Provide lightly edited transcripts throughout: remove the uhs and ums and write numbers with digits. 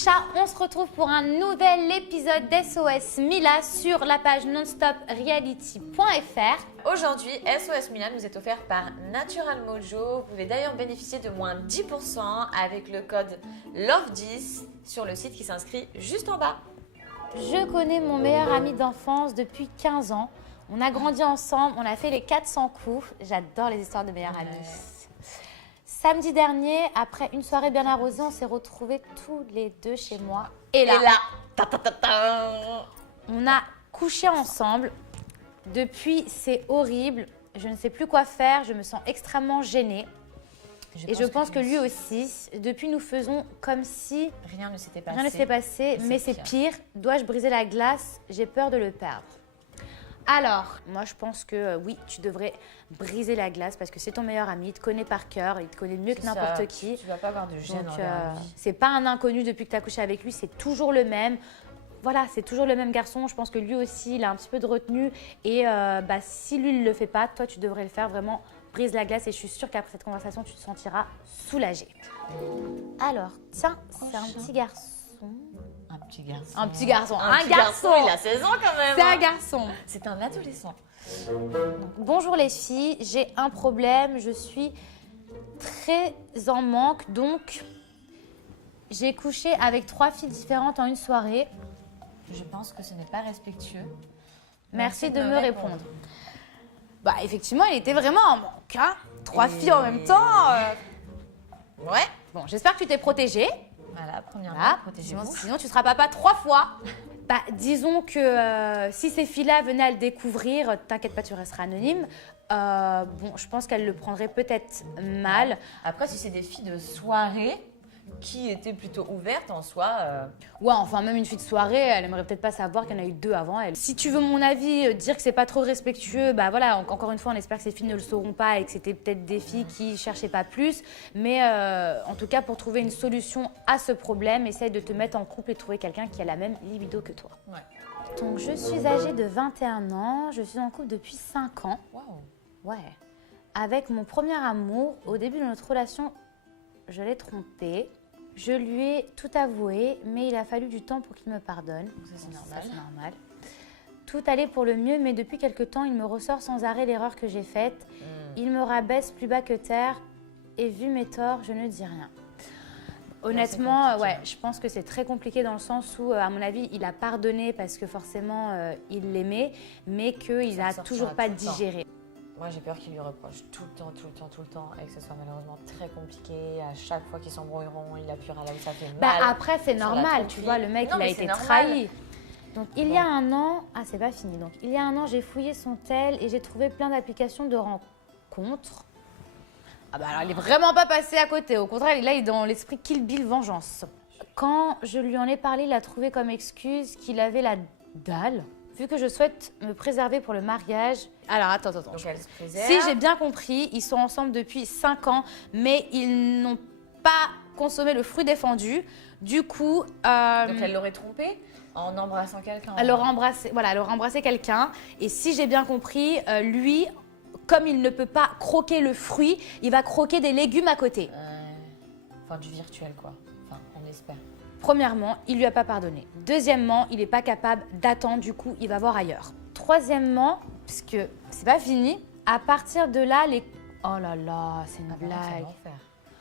Chicha, on se retrouve pour un nouvel épisode d'SOS Mila sur la page nonstopreality.fr. Aujourd'hui, SOS Mila nous est offert par Natural Mojo. Vous pouvez d'ailleurs bénéficier de moins 10% avec le code LOVE10 sur le site qui s'inscrit juste en bas. Je connais mon meilleur ami d'enfance depuis 15 ans. On a grandi ensemble, on a fait les 400 coups. J'adore les histoires de meilleurs amis. Samedi dernier, après une soirée bien arrosée, on s'est retrouvés tous les deux chez moi. Et là, on a couché ensemble. Depuis, c'est horrible. Je ne sais plus quoi faire. Je me sens extrêmement gênée. Et je pense que lui aussi. Depuis, nous faisons comme si rien ne s'était passé. Rien ne s'est passé, mais c'est pire. Dois-je briser la glace? J'ai peur de le perdre. Alors, moi je pense que oui, tu devrais briser la glace parce que c'est ton meilleur ami, il te connaît par cœur, il te connaît mieux que n'importe qui. Tu vas pas avoir de gêne envers lui. C'est pas un inconnu depuis que tu as couché avec lui, c'est toujours le même. Voilà, c'est toujours le même garçon. Je pense que lui aussi, il a un petit peu de retenue. Et si lui ne le fait pas, toi, tu devrais le faire. Vraiment, brise la glace. Et je suis sûre qu'après cette conversation, tu te sentiras soulagée. Alors, tiens, c'est un petit garçon. Un petit garçon. Un petit garçon. Un garçon. Il a 16 ans quand même. C'est un garçon. C'est un adolescent. Bonjour les filles, j'ai un problème. Je suis très en manque. Donc, j'ai couché avec 3 filles différentes en une soirée. Je pense que ce n'est pas respectueux. Merci de me répondre. Bah, effectivement, il était vraiment en manque. Hein. 3 filles en même temps. Ouais. Bon, j'espère que tu t'es protégée. Voilà, premièrement, Voilà. protégez-vous. Sinon, tu ne seras papa 3 fois. Bah, disons que si ces filles-là venaient à le découvrir, t'inquiète pas, tu resteras anonyme. Bon, je pense qu'elles le prendraient peut-être mal. Après, si c'est des filles de soirée qui étaient plutôt ouvertes en soi. Ouais, enfin, même une fille de soirée, elle aimerait peut-être pas savoir qu'il y en a eu 2 avant elle. Si tu veux mon avis, dire que c'est pas trop respectueux, bah voilà, encore une fois, on espère que ces filles ne le sauront pas et que c'était peut-être des filles qui cherchaient pas plus. Mais en tout cas, pour trouver une solution à ce problème, essaye de te mettre en couple et trouver quelqu'un qui a la même libido que toi. Ouais. Donc, je suis âgée de 21 ans, je suis en couple depuis 5 ans. Waouh. Ouais. Avec mon premier amour, au début de notre relation, je l'ai trompé. Je lui ai tout avoué, mais il a fallu du temps pour qu'il me pardonne. Ça, c'est normal. C'est normal. Tout allait pour le mieux, mais depuis quelque temps, il me ressort sans arrêt l'erreur que j'ai faite. Il me rabaisse plus bas que terre, et vu mes torts, je ne dis rien. Honnêtement, ouais, je pense que c'est très compliqué dans le sens où, à mon avis, il a pardonné parce que forcément, il l'aimait, mais qu'il n'a toujours pas digéré. Moi, j'ai peur qu'il lui reproche tout le temps et que ce soit malheureusement très compliqué. À chaque fois qu'ils s'embrouilleront, il appuiera là où ça fait mal. Bah après, c'est normal, tu vois, le mec, il a été trahi. Donc, il y a un an... Ah, c'est pas fini. Donc, il y a un an, j'ai fouillé son tel et j'ai trouvé plein d'applications de rencontres. Ah bah alors, il est vraiment pas passé à côté. Au contraire, là, il est dans l'esprit Kill Bill Vengeance. Quand je lui en ai parlé, il a trouvé comme excuse qu'il avait la dalle. Vu que je souhaite me préserver pour le mariage... Alors, attends. Donc, elle se préserve. Si j'ai bien compris, ils sont ensemble depuis 5 ans, mais ils n'ont pas consommé le fruit défendu. Du coup... Donc, elle l'aurait trompé en embrassant quelqu'un. Elle aurait embrassé quelqu'un. Et si j'ai bien compris, lui, comme il ne peut pas croquer le fruit, il va croquer des légumes à côté. Enfin, du virtuel, quoi. Enfin, on espère. Premièrement, il lui a pas pardonné. Deuxièmement, il n'est pas capable d'attendre, du coup, il va voir ailleurs. Troisièmement, parce que c'est pas fini, à partir de là, les... Oh là là, c'est une blague.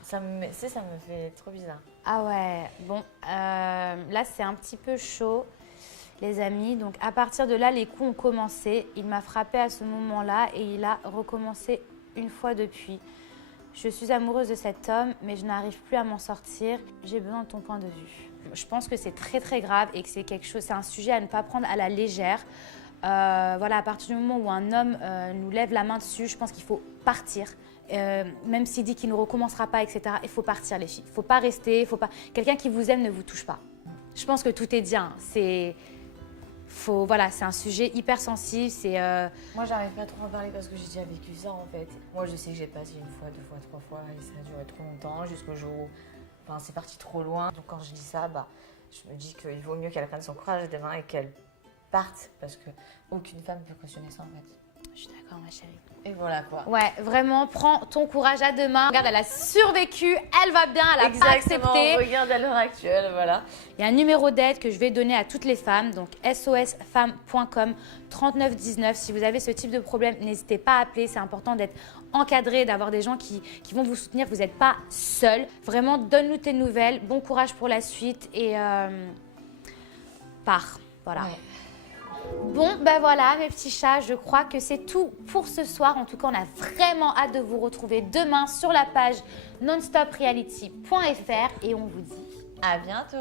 Ça me fait trop bizarre. Ah ouais, bon, là c'est un petit peu chaud, les amis. Donc à partir de là, les coups ont commencé. Il m'a frappé à ce moment-là et il a recommencé une fois depuis. Je suis amoureuse de cet homme, mais je n'arrive plus à m'en sortir. J'ai besoin de ton point de vue. Je pense que c'est très très grave et que c'est un sujet à ne pas prendre à la légère. Voilà, à partir du moment où un homme nous lève la main dessus, je pense qu'il faut partir. Même s'il dit qu'il ne recommencera pas, etc. Il faut partir, les filles. Il ne faut pas rester. Quelqu'un qui vous aime ne vous touche pas. Je pense que tout est dit. Hein. Voilà, c'est un sujet hyper sensible. Moi, j'arrive pas trop à parler parce que j'ai déjà vécu ça, en fait. Moi, je sais que j'ai passé 1 fois, 2 fois, 3 fois et ça a duré trop longtemps jusqu'au jour où c'est parti trop loin. Donc, quand je dis ça, je me dis qu'il vaut mieux qu'elle prenne son courage demain et qu'elle parte parce qu'aucune femme peut cautionner ça, en fait. Je suis d'accord, ma chérie. Et voilà quoi. Ouais, vraiment, prends ton courage à deux mains. Regarde, elle a survécu, elle va bien, elle a pas accepté. Regarde à l'heure actuelle, voilà. Il y a un numéro d'aide que je vais donner à toutes les femmes, donc sosfemmes.com 3919. Si vous avez ce type de problème, n'hésitez pas à appeler. C'est important d'être encadré, d'avoir des gens qui vont vous soutenir. Vous n'êtes pas seul. Vraiment, donne-nous tes nouvelles. Bon courage pour la suite et pars. Voilà. Ouais. Bon, ben voilà, mes petits chats, je crois que c'est tout pour ce soir. En tout cas, on a vraiment hâte de vous retrouver demain sur la page nonstopreality.fr et on vous dit À bientôt.